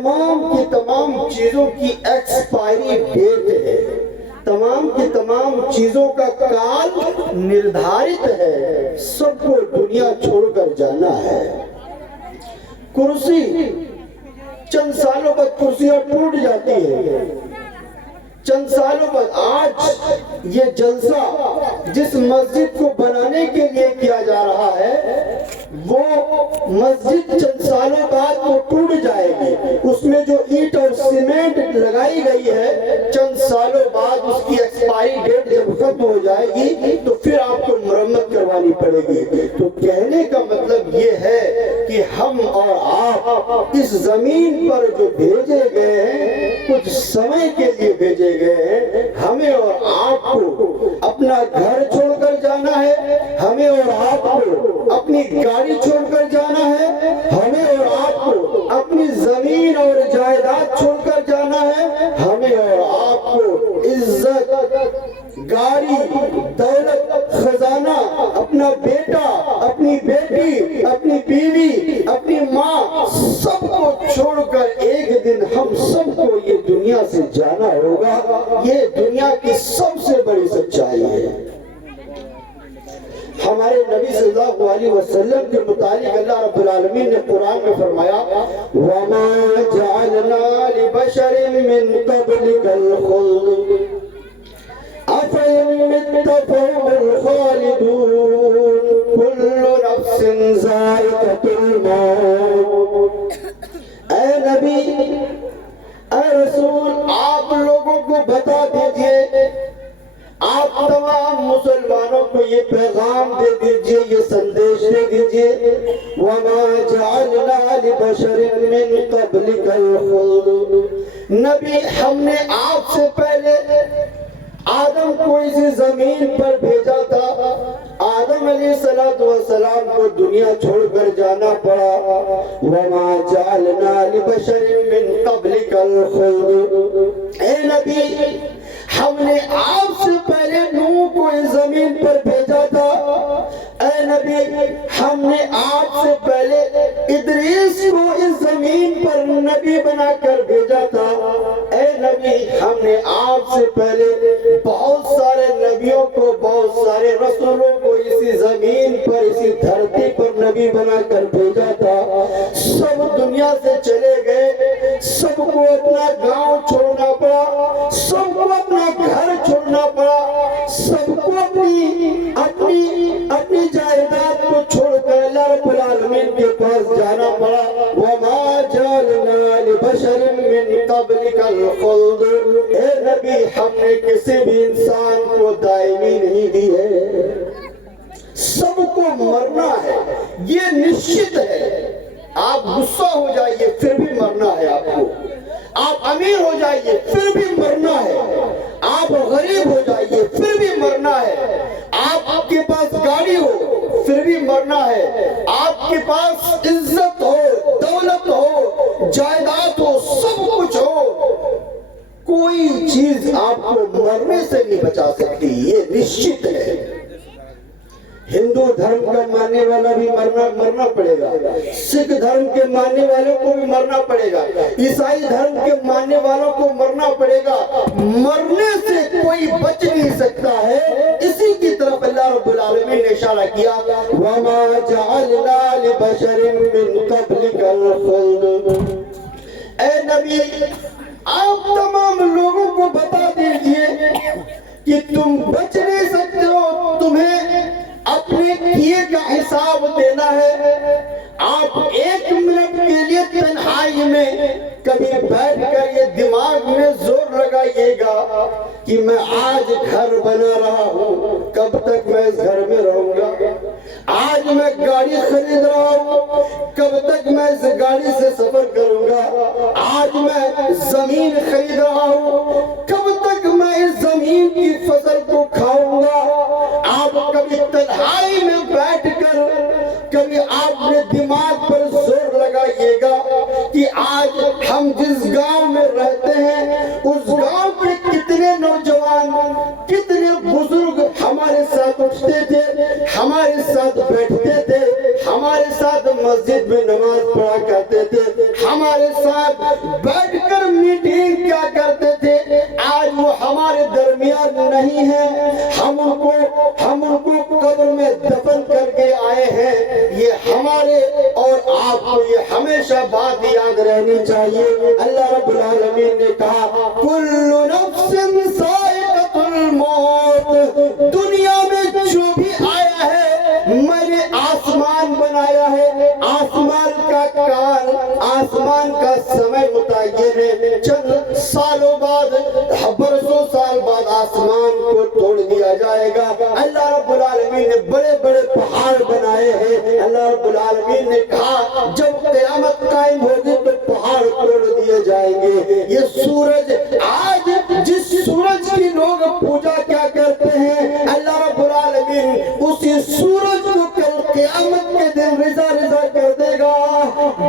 تمام کی تمام چیزوں کی ایکسپائری ڈیٹ ہے، تمام کی تمام چیزوں کا کال نردھارت ہے، سب کو دنیا چھوڑ کر جانا ہے۔ کرسی چند سالوں بعد کرسیاں ٹوٹ جاتی ہے، چند سالوں بعد۔ آج یہ جلسہ جس مسجد کو بنانے کے لیے کیا جا رہا ہے وہ مسجد چند سالوں بعد وہ ٹوٹ جائے گی، اس میں جو اینٹ اور سیمنٹ لگائی گئی ہے چند سالوں بعد اس کی ایکسپائری ڈیٹ جب ختم ہو جائے گی تو پھر آپ کو مرمت کروانی پڑے گی۔ تو کہنے کا مطلب یہ ہے کہ ہم اور آپ اس زمین پر جو بھیجے گئے ہیں کچھ سمے کے لیے بھیجے گئے ہیں، ہمیں اور آپ کو اپنا گھر چھوڑ کر جانا ہے، ہمیں اور آپ کو اپنی گاڑی چھوڑ کر جانا ہے، ہمیں اور آپ کو اپنی زمین اور جائیداد چھوڑ کر جانا ہے، ہمیں اور آپ کو عزت، گاڑی، دولت، خزانہ، اپنا بیٹا، اپنی بیٹی، اپنی بیوی، اپنی ماں، سب کو چھوڑ کر ایک دن ہم سب کو یہ دنیا سے جانا ہوگا۔ یہ دنیا کی سب سے بڑی سچائی ہے۔ ہمارے نبی صلی اللہ علیہ وسلم کے متعلق اللہ رب العالمین نے قرآن میں فرمایا وَمَا جَعَلْنَا لِبَشَرٍ مِّن قَبْلِكَ الْخُلْدَ أَفَإِن مِّتَّ فَهُمُ الْخَالِدُونَ كُلُّ نَفْسٍ ذَائِقَةُ الْمَوْتِ۔ اے نبی، اے رسول، آپ لوگوں کو بتا دیجئے، آپ تمام مسلمانوں کو یہ پیغام دے دیجئے، یہ سندیش دے دیجئے وَمَا جَعَلْنَا لِبَشَرٍ مِّن قَبْلِكَ الْخُلْدَ۔ نبی، ہم نے آپ سے پہلے آدم کو اسی زمین پر بھیجا تھا، آدم علیہ السلام کو دنیا چھوڑ کر جانا پڑا۔ وَمَا جَعَلْنَا لِبَشَرٍ مِّن قَبْلِكَ الْخُلْدَ۔ اے نبی، ہم نے آپ سے پہلے نوح کو اس زمین پر بھیجا تھا۔ اے نبی، ہم نے آپ سے پہلے ادریس کو اس زمین پر نبی بنا کر بھیجا تھا۔ اے نبی، ہم نے آپ سے پہلے بہت سارے نبیوں کو، بہت سارے رسولوں کو اسی زمین پر، اسی دھرتی پر نبی بنا کر بھیجا تھا۔ سب دنیا سے چلے گئے، سب کو اپنا گاؤں چھوڑنا پڑا، سب کو اپنا گھر چھوڑنا پڑا، سب کو اپنی جائیداد کو چھوڑ کر اللہ رب العالمین کے پاس جانا پڑا۔ وَمَا جَعَلْنَا لِبَشَرٍ مِّن قَبْلِكَ الْخُلْدَ۔ اے نبی، ہم نے کسی بھی انسان کو دائمی نہیں دی ہے، سب کو مرنا ہے، یہ نشچت ہے۔ آپ غصہ ہو جائیے پھر بھی مرنا ہے آپ کو، آپ امیر ہو جائیے پھر بھی مرنا ہے، آپ غریب ہو جائیے پھر بھی مرنا ہے، آپ کے پاس گاڑی ہو پھر بھی مرنا ہے، آپ کے پاس عزت ہو، دولت ہو، جائیداد ہو، سب کچھ ہو، کوئی چیز آپ کو مرنے سے نہیں بچا سکتی، یہ نشچت ہے۔ ہندو دھرم کا ماننے والا بھی مرنا پڑے گا، سکھ دھرم کے ماننے والوں کو بھی مرنا پڑے گا، عیسائی دھرم کے ماننے والوں کو مرنا پڑے گا، مرنے سے کوئی بچ نہیں سکتا ہے۔ اسی کی طرف اللہ رب العالمین نے اشارہ کیا وَمَا جَعَلْنَا لِبَشَرٍ مِّن قَبْلِكَ الْخُلْدَ۔ اے نبی، آپ تمام لوگوں کو بتا دیجئے کہ تم بچ نہیں سکتے ہو، تمہیں اپنے کیے کا حساب دینا ہے۔ آپ ایک منٹ کے لیے تنہائی میں کبھی بیٹھ کر یہ دماغ میں زور لگائیے گا کہ میں آج گھر بنا رہا ہوں، کب تک میں اس گھر میں رہوں گا؟ آج میں گاڑی خرید رہا ہوں، کب تک میں اس گاڑی سے سفر کروں گا؟ آج میں زمین خرید رہا ہوں، کب تک میں اس زمین کی فصل کو کھاؤں گا؟ آپ کبھی تنہائی میں بیٹھ کر کبھی آپ نے دماغ پر زور لگائیے گا کہ آج ہم جس گاؤں میں رہتے ہیں اس گاؤں کے کتنے نوجوان، کتنے بزرگ ہمارے ساتھ اٹھتے تھے، ہمارے ساتھ بیٹھتے تھے، ہمارے ساتھ مسجد میں نماز پڑھا کرتے تھے، ہمارے ساتھ بیٹھ کر میٹنگ کیا کرتے تھے، آج وہ ہمارے درمیان نہیں ہے، ہم ان کو قبر میں دفن کر کے آئے ہیں۔ یہ ہمارے اور آپ کو یہ ہمیشہ بات یاد رہنی چاہیے۔ اللہ رب العالمین نے کہا کل نفس ذائقۃ الموت، دنیا میں جو بھی آیا ہے میں نے آسمان بنایا ہے، آسمان کا کال، آسمان کا سمے متعین ہے، چند سالوں بعد، برسوں سال بعد آسمان کو توڑ دیا جائے گا۔ اللہ رب العالمین نے بڑے بڑے پہاڑ بنائے ہیں، اللہ رب العالمین نے کہا جب قیامت قائم ہوگی تو پہاڑ توڑ دیے جائیں گے۔ یہ سورج، آج جس سورج کی لوگ پوجا کیا کرتے ہیں، اللہ رب العالمین اسی سورج کو کل قیامت کے دن رضا رضا کر دے گا۔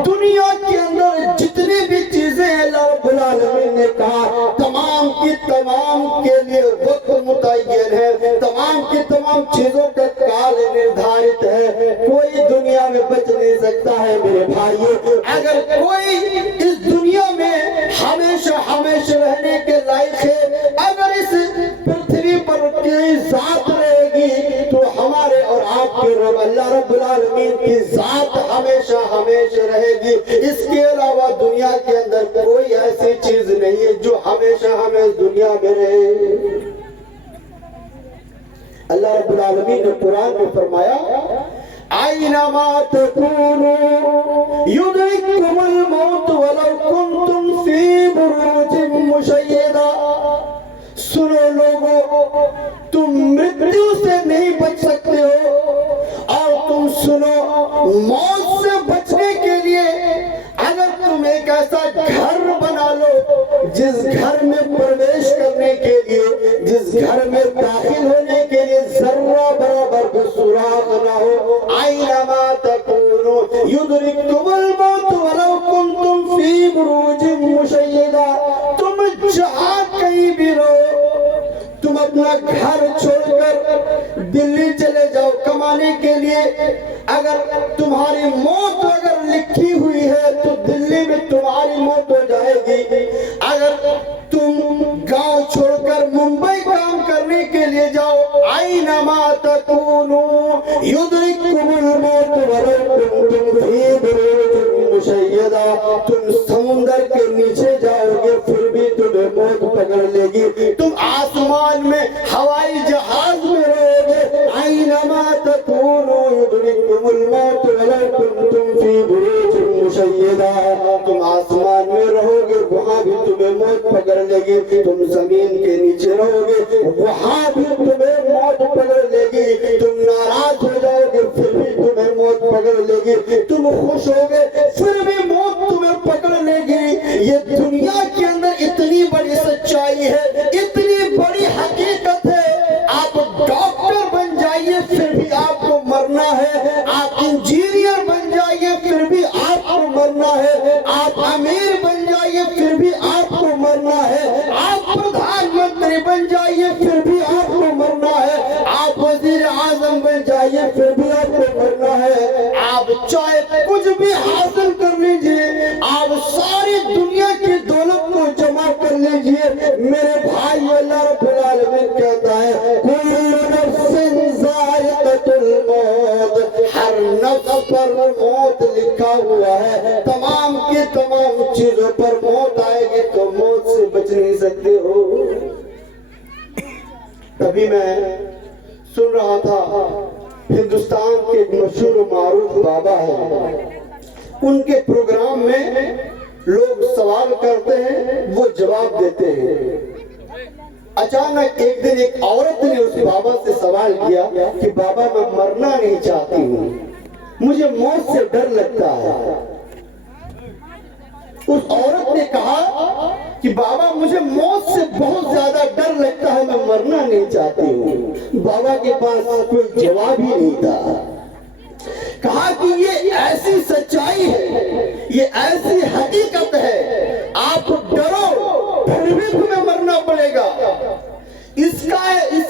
دنیا کے اندر جتنی بھی چیزیں اللہ رب العالمین نے کہا تمام کی تمام کے لیے وقت متعین ہے، تمام کی تمام چیزوں کا کال نردھارت ہے، کوئی دنیا میں بچ نہیں سکتا ہے میرے بھائیو۔ اگر کوئی اس دنیا میں ہمیشہ ہمیشہ رہنے کے لائق ہے، اگر اس پرتھوی پر کوئی ذات رہے گی تو ہمارے اور آپ کے رب اللہ رب العالمین کی ذات ہمیشہ ہمیشہ رہے گی۔ اس کے علاوہ دنیا کے اندر کوئی ایسی چیز نہیں ہے جو ہمیشہ ہمیں اس دنیا میں رہے۔ اللہ رب العالمین نے قرآن میں فرمایا اینما تکونوا یدرککم الموت ولو کنتم فی بروج مشیدہ۔ سنو لوگو، تم مرتیو سے نہیں بچ سکتے ہو، اور تم سنو موت سے بچنے کے لیے اگر تم ایک ایسا گھر بنا لو جس گھر میں پرویش کرنے کے لیے، جس گھر میں داخل ہونے کے لیے ذرہ برابر بھی سوراخ نہ ہو، اینما تکونوا یدرککم الموت ولو کنتم فی بروج مشیدہ، تم جہاں کہیں بھی رہو، تم اپنا گھر چھوڑ کر دلی چلے جاؤ کمانے کے لیے، اگر تمہاری موت اگر لکھی ہوئی ہے تو دلی میں تمہاری موت ہو جائے گی۔ اگر تم گاؤں چھوڑ کر ممبئی کام کرنے کے لیے جاؤ، اینما تکونوا یدرککم الموت ولو کنتم فی بروج مشیدہ، تم سمندر کے نیچے جاؤ گے پھر بھی تمہیں موت پکڑ لے گی، تم آسمان میں ہوائی جہاز میں رہو گے، اینما تکونوا یدرککم الموت ولو کنتم فی بروج مشیدہ، تم آسمان میں رہو گے وہاں بھی تمہیں موت پکڑ لے گی، تم زمین کے نیچے رہو گے وہاں بھی تمہیں موت پکڑ لے گی، تم ناراض ہو جاؤ گے پھر بھی تمہیں موت پکڑ لے گی، تم خوش ہو گے پھر بھی موت تمہیں پکڑ لے گی۔ یہ دنیا کے اندر اتنی بڑی سچائی ہے، اتنی بڑی حقیقت ہے، آپ ڈاکٹر بن جائیے پھر بھی آپ کو مرنا ہے، آپ انجینئر بن جائیے پھر بھی آپ کو مرنا ہے، آپ امیر بن جائیے پھر بھی آپ کو مرنا ہے، آپ پردھان منتری بن جائیے پھر بھی آپ کو مرنا ہے، آپ وزیر اعظم بن جائیے پھر بھی آپ کو مرنا ہے، آپ چاہے کچھ بھی حاصل کر لیجئے، آپ ساری دنیا کی دولت کو جمع کر لیجئے، میرے بھائی اللہ رب العالمین کہتا ہے کل نفس ذائقۃ الموت، ہر نفس پر موت لکھا ہوا ہے، تمام کی تمام چیزوں پر موت آئے گی تو موت سے بچ نہیں سکتے ہو۔ تبھی میں سن رہا تھا ہندوستان کے ایک مشہور و معروف بابا ہیں، ان کے پروگرام میں لوگ سوال کرتے ہیں وہ جواب دیتے ہیں۔ اچانک ایک دن ایک عورت نے اس بابا سے سوال کیا کہ بابا میں مرنا نہیں چاہتی ہوں، مجھے موت سے ڈر لگتا ہے۔ اس عورت نے کہا کہ بابا مجھے موت سے بہت زیادہ ڈر لگتا ہے، میں مرنا نہیں چاہتی ہوں۔ بابا کے پاس کوئی جواب ہی نہیں تھا۔ کہا کہ یہ ایسی سچائی ہے، یہ ایسی حقیقت ہے، آپ ڈرو پھر بھی تمہیں مرنا پڑے گا، اس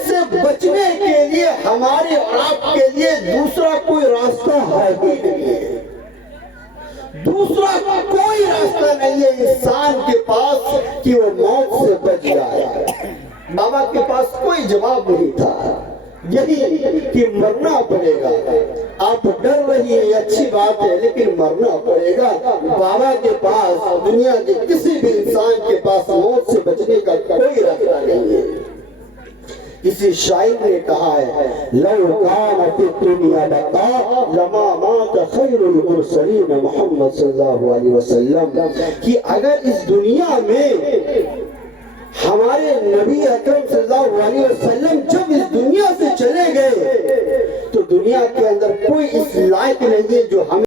سے بچنے کے لیے ہمارے اور آپ کے لیے دوسرا کوئی راستہ ہے ہی نہیں ہے۔ دوسرا کوئی راستہ نہیں ہے انسان کے پاس کہ وہ موت سے بچ جائے۔ بابا کے پاس کوئی جواب نہیں تھا، یہی کہ مرنا پڑے گا۔ آپ ڈر رہی ہیں، اچھی بات ہے، لیکن مرنا پڑے گا۔ بابا کے پاس، دنیا کے کسی بھی انسان کے پاس موت سے بچنے کا کوئی راستہ نہیں ہے۔ کسی شاعر نے کہا ہے لو کان فی الدنیا بقاء لما مات خیر المرسلین محمد صلی اللہ علیہ وسلم، کہ اگر اس دنیا میں ہمارے نبی اکرم صلی اللہ علیہ وسلم جب اس دنیا سے چلے گئے تو دنیا کے اندر کوئی اس لائق نہیں ہے جو ہمیں